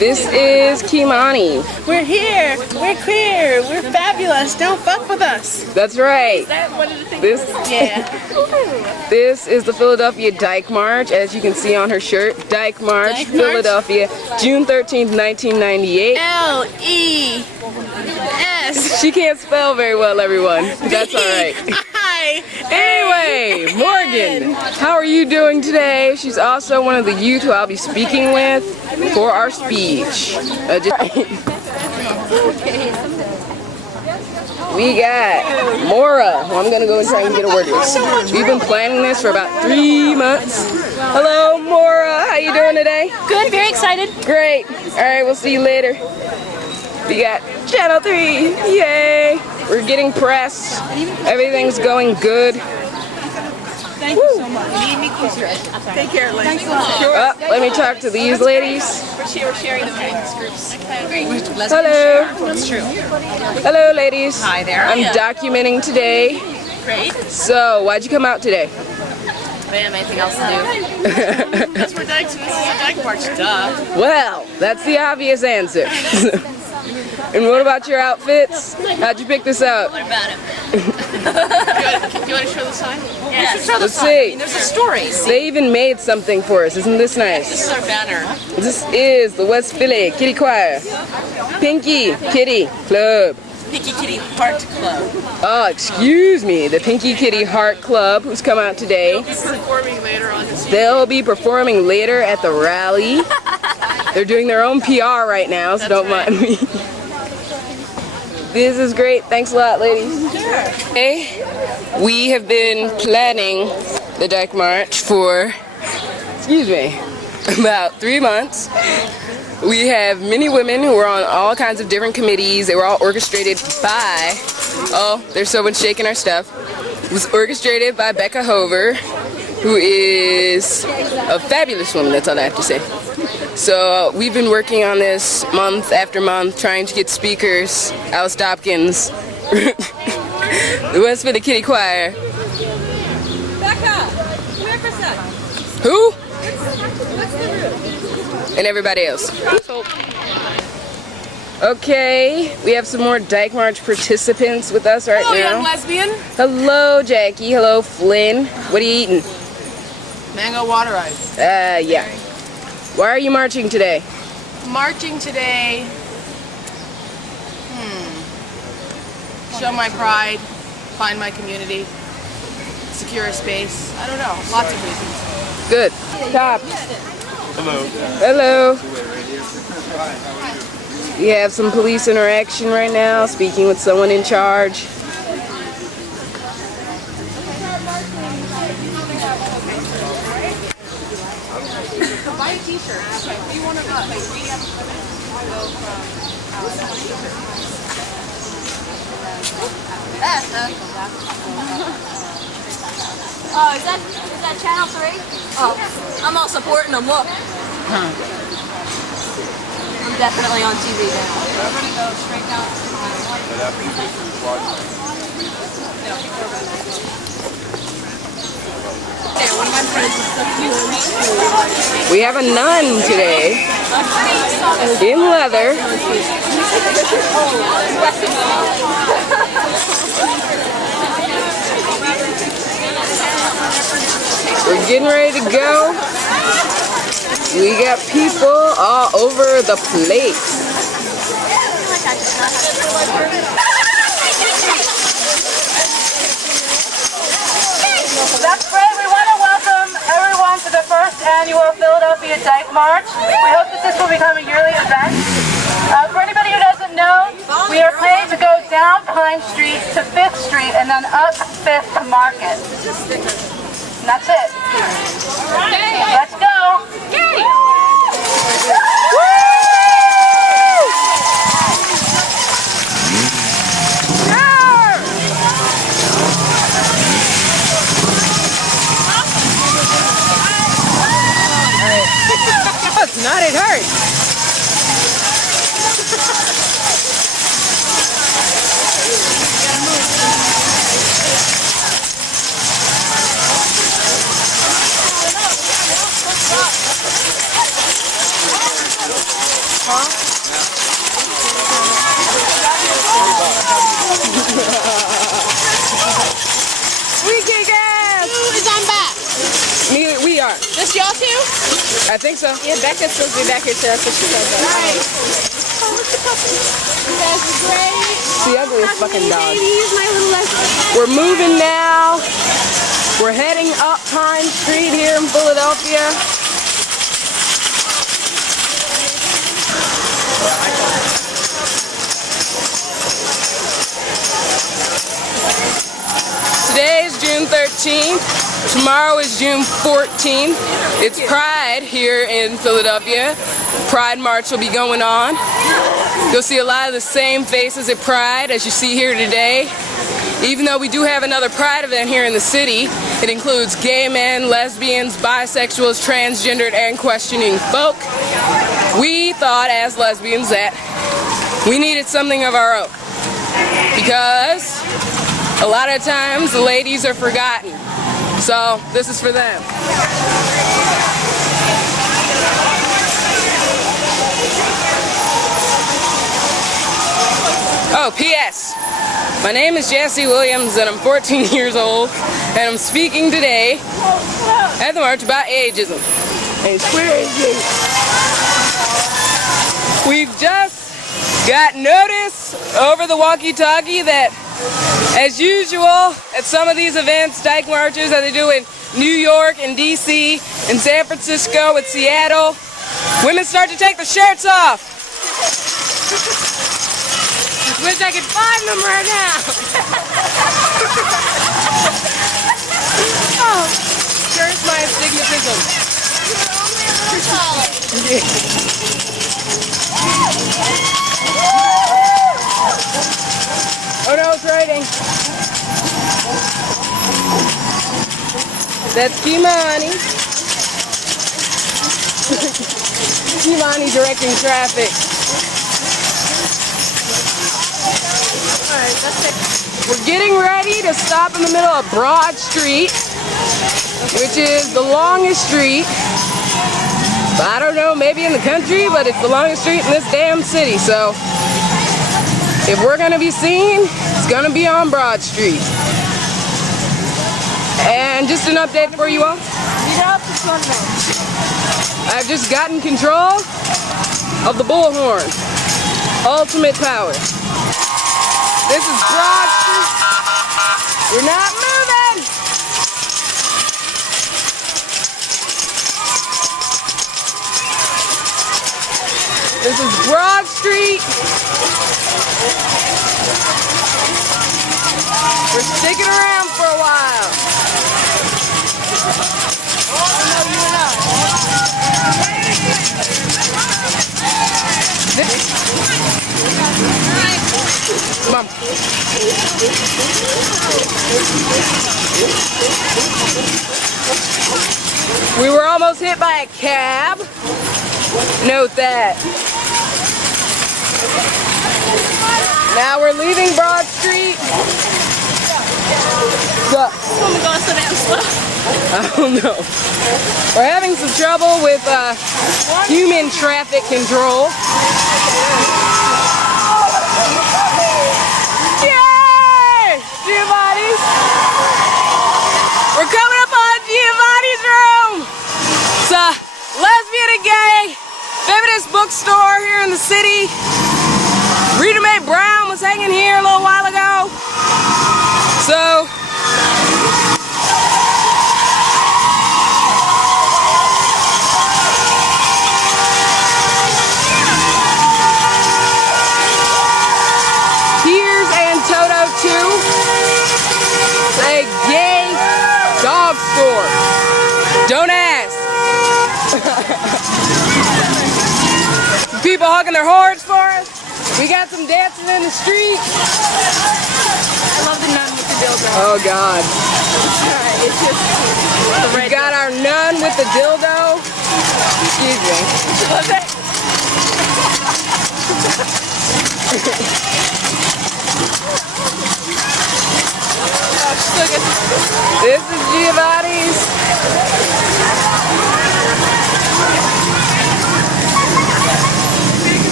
This is Kimani. We're here. We're queer. We're fabulous. Don't fuck with us. That's right. Is that one of the things? This is the Philadelphia Dyke March, as you can see on her shirt. Dyke March, Dyke Philadelphia, June 13th, 1998. L-E-S. She can't spell very well, everyone. That's all right. Anyway, Morgan, how are you doing today? She's also one of the youth who I'll be speaking with for our speech. We got Mora, who I'm going to go inside and get a word with. We've been planning this for about 3 months. Hello, Mora. How you doing today? Good, very excited. Great. All right, we'll see you later. We got Channel 3. Yay. We're getting pressed. Everything's going good. Thank you so much. Take care, ladies. Thanks a lot. Let me talk to these ladies. We're sharing the fitness groups. Hello. That's true. Hello, ladies. Hi there. I'm documenting today. Great. So, why'd you come out today? We didn't have anything else to do. Because we're dykes and this is a dyke march, duh. Well, that's the obvious answer. And what about your outfits? How'd you pick this out? What about it? Do you want to show the sign? Yeah. Let's see. There's a story. They even made something for us. Isn't this nice? This is our banner. This is the West Philly Kitty Choir. Pinky Kitty Club. Pinky Kitty Heart Club. Oh, excuse me. The Pinky Kitty Heart Club, who's come out today. Performing later on this evening. They'll be performing later at the rally. They're doing their own PR right now, so don't mind me. This is great. Thanks a lot, ladies. Hey, we have been planning the Dyke March for, about 3 months. We have many women who are on all kinds of different committees. They were all orchestrated by, oh, there's someone shaking our stuff. It was orchestrated by Becca Hover, who is a fabulous woman, that's all I have to say. So we've been working on this month after month, trying to get speakers. Alice Dopkins, the West Philly Kitty Choir. Becca, come here for a sec. Who? What's the route? And everybody else. Okay, we have some more Dyke March participants with us right Hello, now. young lesbian. Hello, Jackie. Hello, Flynn. What are you eating? Mango water ice. Yeah. Why are you marching today? Marching today. Show my pride, find my community, secure a space. I don't know, lots of reasons. Good. Top. Hello. Hello. We have some police interaction right now, speaking with someone in charge. Buy a t-shirt. You want to go? We have to go Oh, is that Channel 3? Oh, I'm all supporting them. Look. I'm definitely on TV now. We're gonna go straight down. We have a nun today in leather. We're getting ready to go. We got people all over the place. That's great. We want to welcome everyone to the first annual Philadelphia Dyke March. We hope that this will become a yearly event. For anybody who doesn't know, we are planning to go down Pine Street to 5th Street and then up 5th to Market. And that's it. Let's go. It's not, it hurts. We kick ass! Who is on back? We are. Just y'all two? I think so. Yeah, Becca's supposed to be back here too. That's what she said. Right. Oh, look at that. You guys are great. It's the ugliest fucking dog. He's my little lesbian. We're moving now. We're heading up Pine Street here in Philadelphia. Today is June 13th. Tomorrow is June 14th. It's Pride here in Philadelphia. Pride March will be going on. You'll see a lot of the same faces at Pride as you see here today. Even though we do have another Pride event here in the city, it includes gay men, lesbians, bisexuals, transgendered, and questioning folk. We thought as lesbians that we needed something of our own. Because a lot of times the ladies are forgotten. So this is for them. Oh, P.S. My name is Jesse Williams and I'm 14 years old and I'm speaking today at the March about ageism. And queer ageism. We've just got notice over the walkie-talkie that, as usual, at some of these events, dyke marches that they do in New York and D.C. and San Francisco and Seattle, women start to take their shirts off. Wish I could find them right now. Oh, curse my astigmatism. Oh no, it's raining. That's Kimani. Kimani directing traffic. Alright, that's it. We're getting ready to stop in the middle of Broad Street, which is the longest street. I don't know, maybe in the country, but it's the longest street in this damn city. So if we're gonna be seen, it's gonna be on Broad Street. And just an update for you all. I've just gotten control of the bullhorn. Ultimate power. This is Broad Street. We're not moving. This is Broad Street. We're sticking around for a while. Come on. We were almost hit by a cab. Note that. Now we're leaving Broad Street. What? Oh my god, so damn slow. I don't know. We're having some trouble with human traffic control. Yay! Giovanni's! We're coming up on Giovanni's room! It's a lesbian and gay feminist bookstore here in the city. Rita Mae Brown was hanging here a little while ago. So, here's and Toto 2. It's a gay dog store. Don't ask. People hugging their horns for us. We got some dancing in the street. I love the nun with the dildo. Oh God. Alright, it's just the We red got our nun with the dildo. Excuse me. Love it. This is Giovanni's.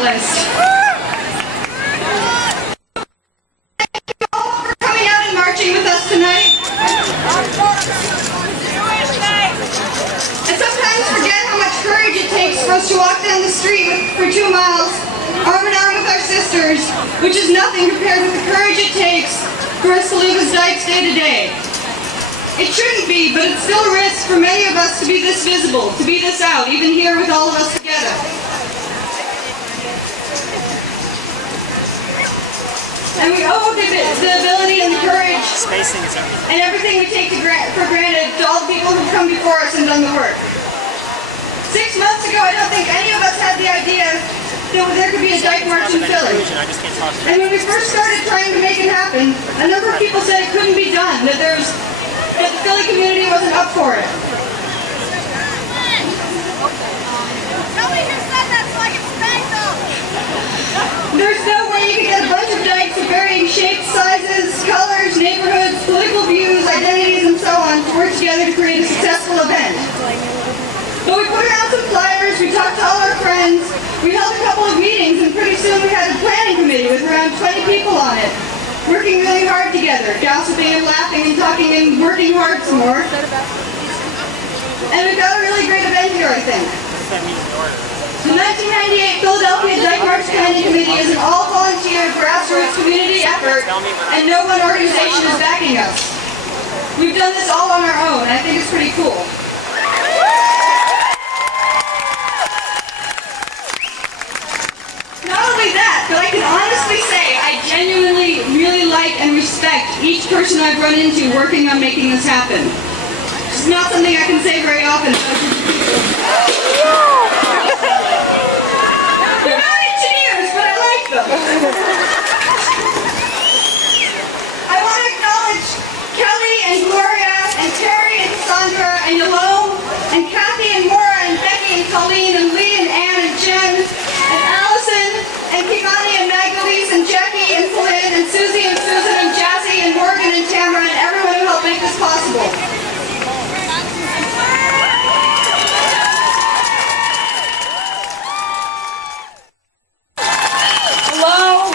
that list. Thank you all for coming out and marching with us tonight. I sometimes forget how much courage it takes for us to walk down the street for 2 miles, arm in arm with our sisters, which is nothing compared with the courage it takes for us to live as dykes day to day. It shouldn't be, but it's still a risk for many of us to be this visible, to be this out, even here with all of us together. And we owe the ability and the courage and everything we take for granted to all the people who've come before us and done the work. 6 months ago, I don't think any of us had the idea that there could be a dyke march in Philly. And when we first started trying to make it happen, a number of people said it couldn't be done, that the Philly community wasn't up for it. There's no way you can get a bunch of dykes of varying shapes, sizes, colors, neighborhoods, political views, identities, and so on to work together to create a successful event. But we put around some flyers, we talked to all our friends, we held a couple of meetings, and pretty soon we had a planning committee with around 20 people on it, working really hard together, gossiping and laughing and talking and working hard some more. And we've got a really great event here, I think. The 1998 Philadelphia Dyke March Planning Committee is an all-volunteer grassroots community effort, and no one organization is backing us. We've done this all on our own, and I think it's pretty cool. Not only that, but I can honestly say I genuinely really like and respect each person I've run into working on making this happen. It's not something I can say very often. They're not engineers, but I like them. I want to acknowledge Kelly and Gloria and Terry and Sandra and Yalome and Kathy and Maura and Becky and Colleen and Lee and Ann and Jen and Allison and Kimani and Magdalene and Jackie and Flynn and Susie and Susan and Jazzy and Morgan and Tamara and everyone who helped make this possible. Hello.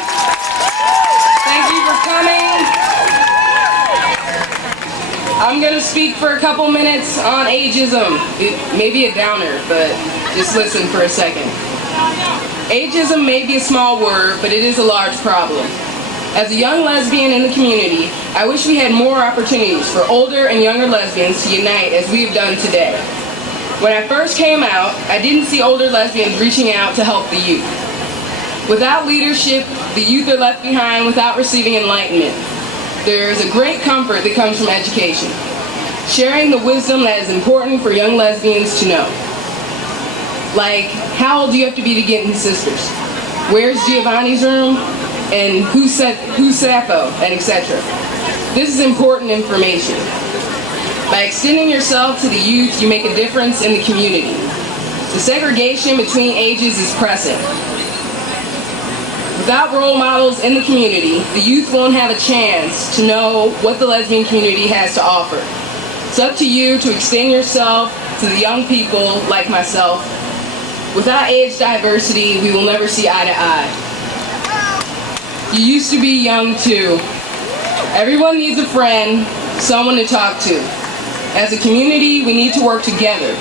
Thank you for coming. I'm going to speak for a couple minutes on ageism. It may be a downer, but just listen for a second. Ageism may be a small word, but it is a large problem. As a young lesbian in the community, I wish we had more opportunities for older and younger lesbians to unite as we have done today. When I first came out, I didn't see older lesbians reaching out to help the youth. Without leadership, the youth are left behind without receiving enlightenment. There is a great comfort that comes from education, sharing the wisdom that is important for young lesbians to know. Like, how old do you have to be to get in Sisters? Where's Giovanni's room? And who's Sappho? And etc. This is important information. By extending yourself to the youth, you make a difference in the community. The segregation between ages is pressing. Without role models in the community, the youth won't have a chance to know what the lesbian community has to offer. It's up to you to extend yourself to the young people like myself. Without age diversity, we will never see eye to eye. You used to be young too. Everyone needs a friend, someone to talk to. As a community, we need to work together.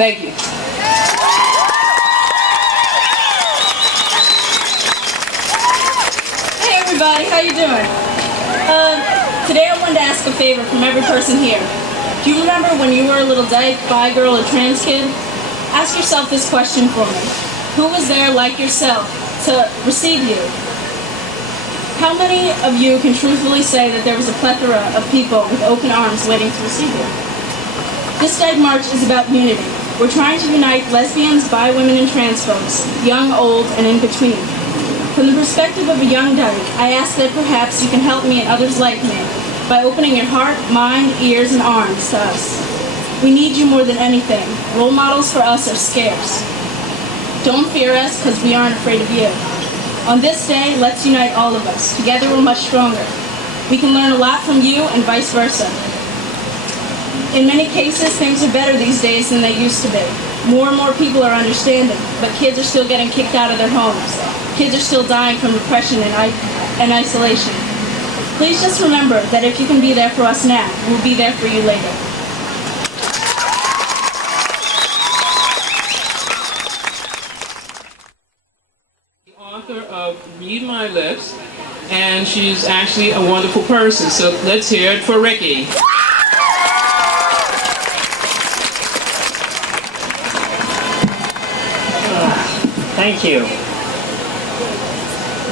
Thank you. Hey everybody, how you doing? Today I wanted to ask a favor from every person here. Do you remember when you were a little dyke, bi girl, or trans kid? Ask yourself this question for me. Who was there like yourself to receive you? How many of you can truthfully say that there was a plethora of people with open arms waiting to receive you? This Dyke March is about unity. We're trying to unite lesbians, bi women, and trans folks, young, old, and in between. From the perspective of a young dyke, I ask that perhaps you can help me and others like me by opening your heart, mind, ears, and arms to us. We need you more than anything. Role models for us are scarce. Don't fear us, because we aren't afraid of you. On this day, let's unite all of us. Together we're much stronger. We can learn a lot from you and vice versa. In many cases, things are better these days than they used to be. More and more people are understanding, but kids are still getting kicked out of their homes. Kids are still dying from depression and isolation. Please just remember that if you can be there for us now, we'll be there for you later. Author of Read My Lips, and she's actually a wonderful person. So let's hear it for Ricky. Thank you.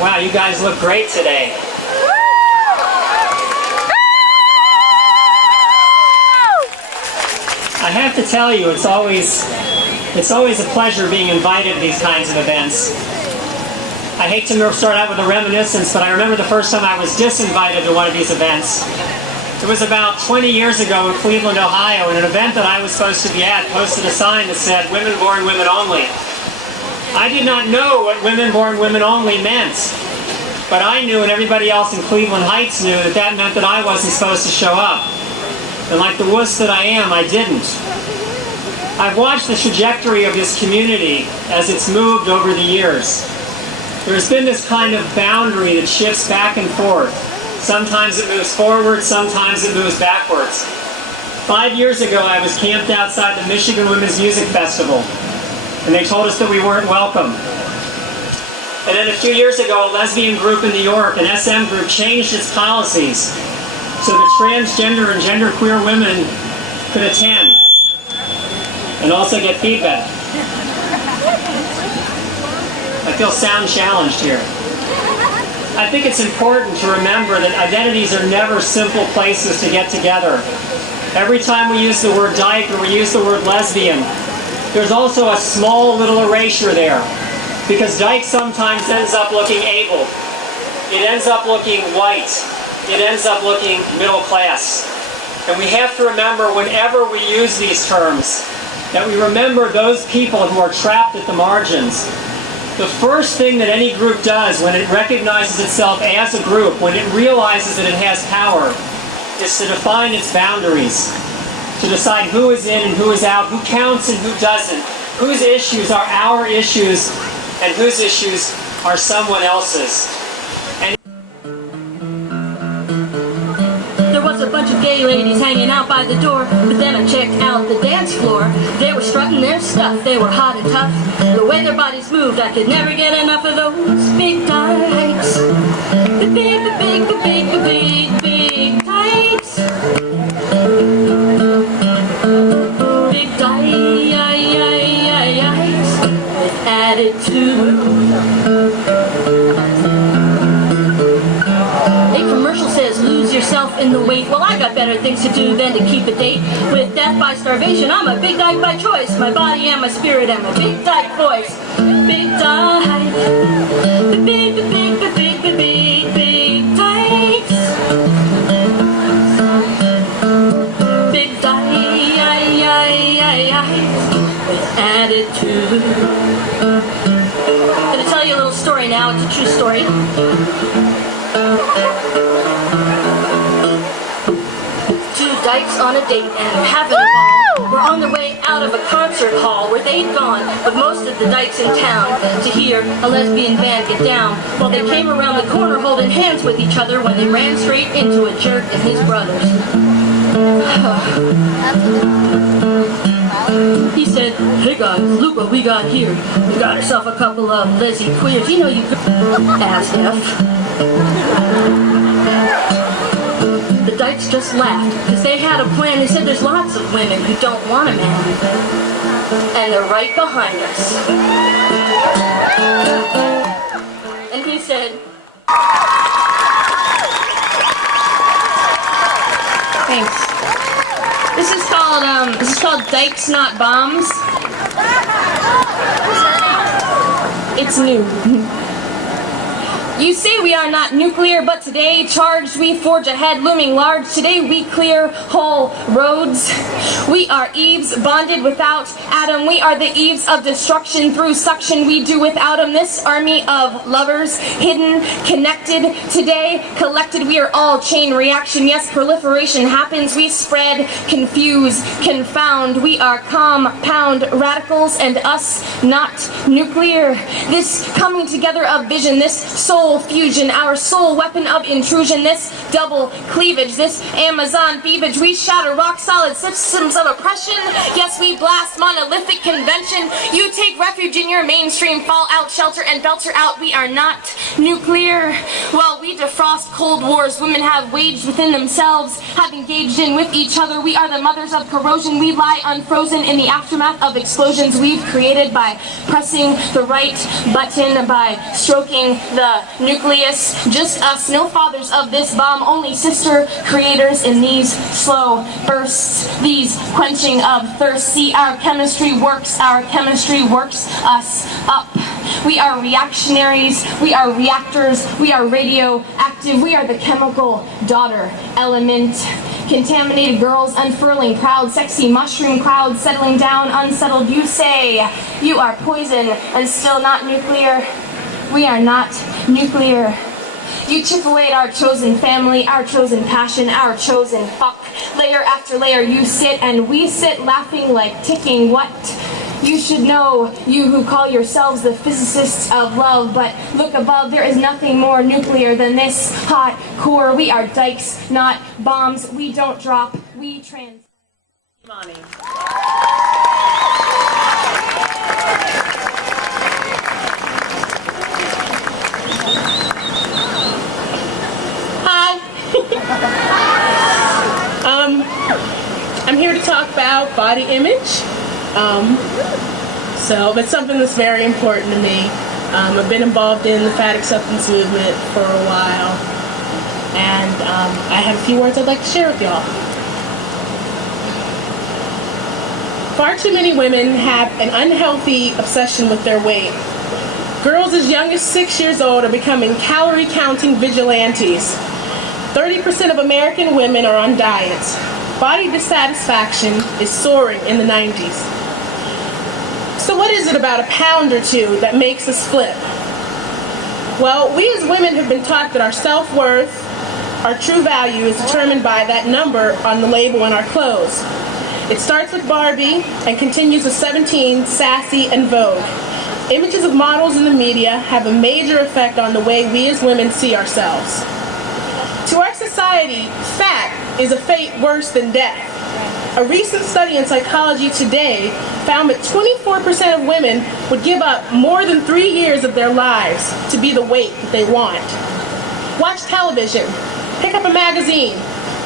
Wow, you guys look great today. I have to tell you, it's always a pleasure being invited to these kinds of events. I hate to start out with a reminiscence, but I remember the first time I was disinvited to one of these events. It was about 20 years ago in Cleveland, Ohio, and an event that I was supposed to be at posted a sign that said, "Women born, women only." I did not know what women born, women only meant, but I knew, and everybody else in Cleveland Heights knew, that that meant that I wasn't supposed to show up. And like the wuss that I am, I didn't. I've watched the trajectory of this community as it's moved over the years. There's been this kind of boundary that shifts back and forth. Sometimes it moves forward, sometimes it moves backwards. 5 years ago, I was camped outside the Michigan Women's Music Festival, and they told us that we weren't welcome. And then a few years ago, a lesbian group in New York, an SM group, changed its policies so that transgender and genderqueer women could attend and also get feedback. I feel sound challenged here. I think it's important to remember that identities are never simple places to get together. Every time we use the word dyke or we use the word lesbian, there's also a small little erasure there, because dyke sometimes ends up looking able. It ends up looking white. It ends up looking middle class. And we have to remember whenever we use these terms that we remember those people who are trapped at the margins. The first thing that any group does when it recognizes itself as a group, when it realizes that it has power, is to define its boundaries, to decide who is in and who is out, who counts and who doesn't, whose issues are our issues and whose issues are someone else's. There was a bunch of gay ladies hanging out by the door, but then I checked out the dance floor. They were strutting their stuff, they were hot and tough. The way their bodies moved, I could never get enough of those big dykes. The big dykes. Big dykes with attitude. Yourself in the wait. Well, I got better things to do than to keep a date with death by starvation. I'm a big dyke by choice. My body and my spirit and my big dyke voice. Big dyke. The big dykes. Big dykes with attitude. I'm gonna tell you a little story now. It's a true story. Dykes on a date and having a ball were on their way out of a concert hall where they'd gone with most of the dykes in town to hear a lesbian band get down. Well, they came around the corner holding hands with each other when they ran straight into a jerk and his brothers. He said, "Hey guys, look what we got here. We got ourselves a couple of lesbian queers. You know you ass F." The dykes just laughed, because they had a plan. They said there's lots of women who don't want a man, and they're right behind us. And he said, thanks. This is called Dykes Not Bombs. It's new. You say we are not nuclear, but today, charged, we forge ahead, looming large. Today we clear whole roads. We are Eves, bonded without Adam. We are the Eves of destruction through suction. We do without him. This army of lovers, hidden, connected. Today, collected, we are all chain reaction. Yes, proliferation happens. We spread, confuse, confound. We are compound radicals and us, not nuclear. This coming together of vision, this soul fusion, our sole weapon of intrusion, this double cleavage, this Amazon thievage. We shatter rock solid systems of oppression. Yes, we blast monolithic convention. You take refuge in your mainstream fallout shelter and belter out. We are not nuclear. Well, we defrost cold wars women have waged within themselves, have engaged in with each other. We are the mothers of corrosion. We lie unfrozen in the aftermath of explosions we've created by pressing the right button, by stroking the nucleus. Just us, no fathers of this bomb, only sister creators in these slow bursts, these quenching of thirst. See, our chemistry works us up. We are reactionaries, we are reactors, we are radioactive, we are the chemical daughter element. Contaminated girls unfurling, proud, sexy mushroom crowds settling down, unsettled. You say you are poison and still not nuclear. We are not nuclear. You chip away at our chosen family, our chosen passion, our chosen fuck. Layer after layer you sit and we sit laughing like ticking what? You should know, you who call yourselves the physicists of love, but look above, there is nothing more nuclear than this hot core. We are dykes, not bombs. We don't drop, we trans... Money. I'm here to talk about body image. So it's something that's very important to me. I've been involved in the fat acceptance movement for a while, and I have a few words I'd like to share with y'all. Far too many women have an unhealthy obsession with their weight. Girls as young as 6 years old are becoming calorie-counting vigilantes. 30% of American women are on diets. Body dissatisfaction is soaring in the 90s. So what is it about a pound or two that makes us flip? Well, we as women have been taught that our self-worth, our true value is determined by that number on the label in our clothes. It starts with Barbie and continues with 17, Sassy, and Vogue. Images of models in the media have a major effect on the way we as women see ourselves. To our society, fat is a fate worse than death. A recent study in Psychology Today found that 24% of women would give up more than 3 years of their lives to be the weight that they want. Watch television, pick up a magazine,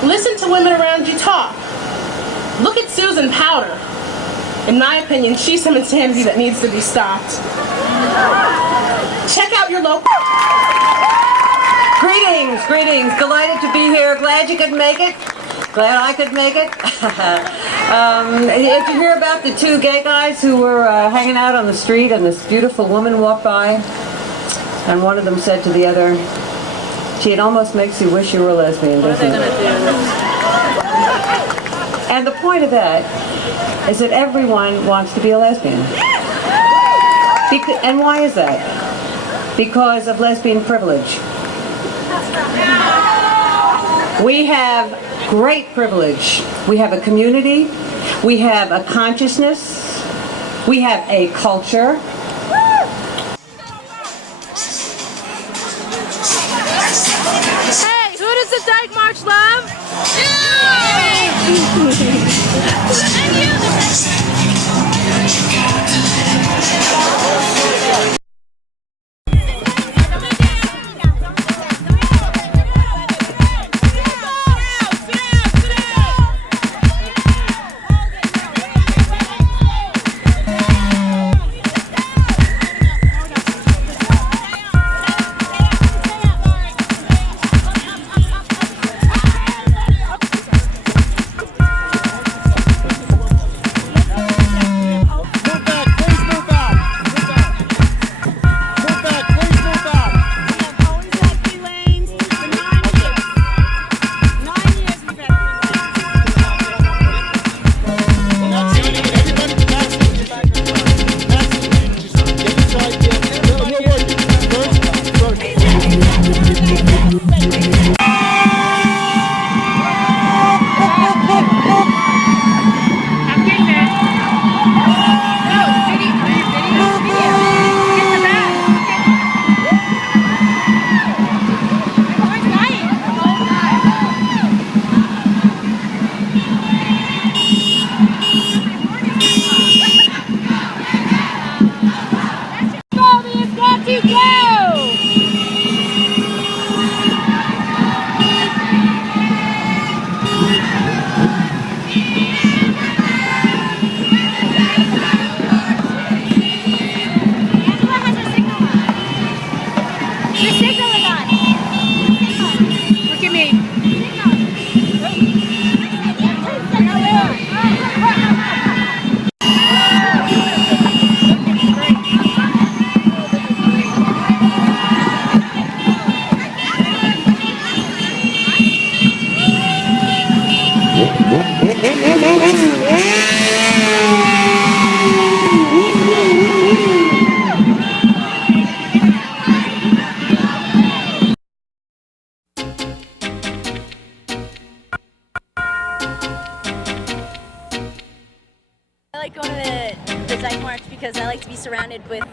listen to women around you talk. Look at Susan Powter. In my opinion, she's some insanity that needs to be stopped. Check out your local... Greetings, greetings. Delighted to be here. Glad you could make it. Glad I could make it. Did you hear about the two gay guys who were hanging out on the street and this beautiful woman walked by? And one of them said to the other, gee, it almost makes you wish you were a lesbian, doesn't it? What are they going to do? And the point of that is that everyone wants to be a lesbian. And why is that? Because of lesbian privilege. We have great privilege. We have a community, we have a consciousness, we have a culture. Hey, who does the Dyke March love? I like going to the Dyke March because I like to be surrounded with